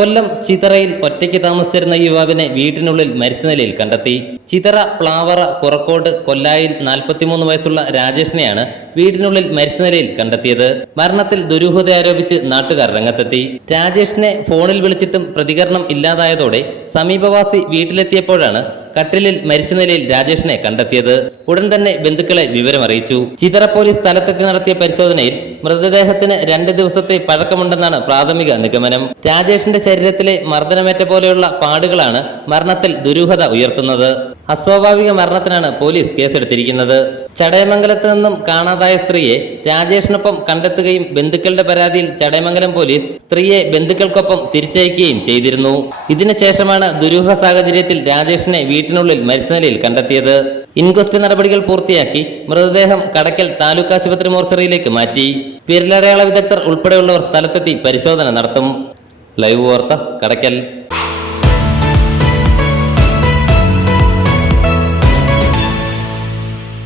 കൊല്ലം ചിതറയിൽ ഒറ്റയ്ക്ക് താമസിച്ചിരുന്ന യുവാവിനെ വീട്ടിനുള്ളിൽ മരിച്ച നിലയിൽ കണ്ടെത്തി. ചിതറ പ്ലാവറ പുറക്കോട് കൊല്ലായിൽ നാൽപ്പത്തിമൂന്ന് വയസ്സുള്ള രാജേഷിനെയാണ് വീടിനുള്ളിൽ മരിച്ച നിലയിൽ കണ്ടെത്തിയത്. മരണത്തിൽ ദുരൂഹത ആരോപിച്ച് നാട്ടുകാർ രംഗത്തെത്തി. രാജേഷിനെ ഫോണിൽ വിളിച്ചിട്ടും പ്രതികരണം ഇല്ലാതായതോടെ സമീപവാസി വീട്ടിലെത്തിയപ്പോഴാണ് കട്ടിലിൽ മരിച്ച നിലയിൽ രാജേഷിനെ കണ്ടെത്തിയത്. ഉടൻ തന്നെ ബന്ധുക്കളെ വിവരമറിയിച്ചു. ചിതറ പോലീസ് സ്ഥലത്തെത്തി നടത്തിയ പരിശോധനയിൽ മൃതദേഹത്തിന് രണ്ട് ദിവസത്തെ പഴക്കമുണ്ടെന്നാണ് പ്രാഥമിക നിഗമനം. രാജേഷിന്റെ ശരീരത്തിലെ മർദ്ദനമേറ്റ പോലെയുള്ള പാടുകളാണ് മരണത്തിൽ ദുരൂഹത ഉയർത്തുന്നത്. അസ്വാഭാവിക മരണത്തിനാണ് പോലീസ് കേസെടുത്തിരിക്കുന്നത്. ചടയമംഗലത്ത് നിന്നും കാണാതായ സ്ത്രീയെ രാജേഷിനൊപ്പം കണ്ടെത്തുകയും ബന്ധുക്കളുടെ പരാതിയിൽ ചടയമംഗലം പോലീസ് സ്ത്രീയെ ബന്ധുക്കൾക്കൊപ്പം തിരിച്ചയക്കുകയും ചെയ്തിരുന്നു. ഇതിനുശേഷമാണ് ദുരൂഹ സാഹചര്യത്തിൽ രാജേഷിനെ വീട്ടിനുള്ളിൽ മരിച്ച നിലയിൽ കണ്ടെത്തിയത്. ഇൻക്വസ്റ്റ് നടപടികൾ പൂർത്തിയാക്കി മൃതദേഹം കടക്കൽ താലൂക്ക് ആശുപത്രി മോർച്ചറിയിലേക്ക് മാറ്റി. വിരലടയാള വിദഗ്ധർ ഉൾപ്പെടെയുള്ളവർ സ്ഥലത്തെത്തി പരിശോധന നടത്തും. ലൈവ് വാർത്ത കടക്കൽ.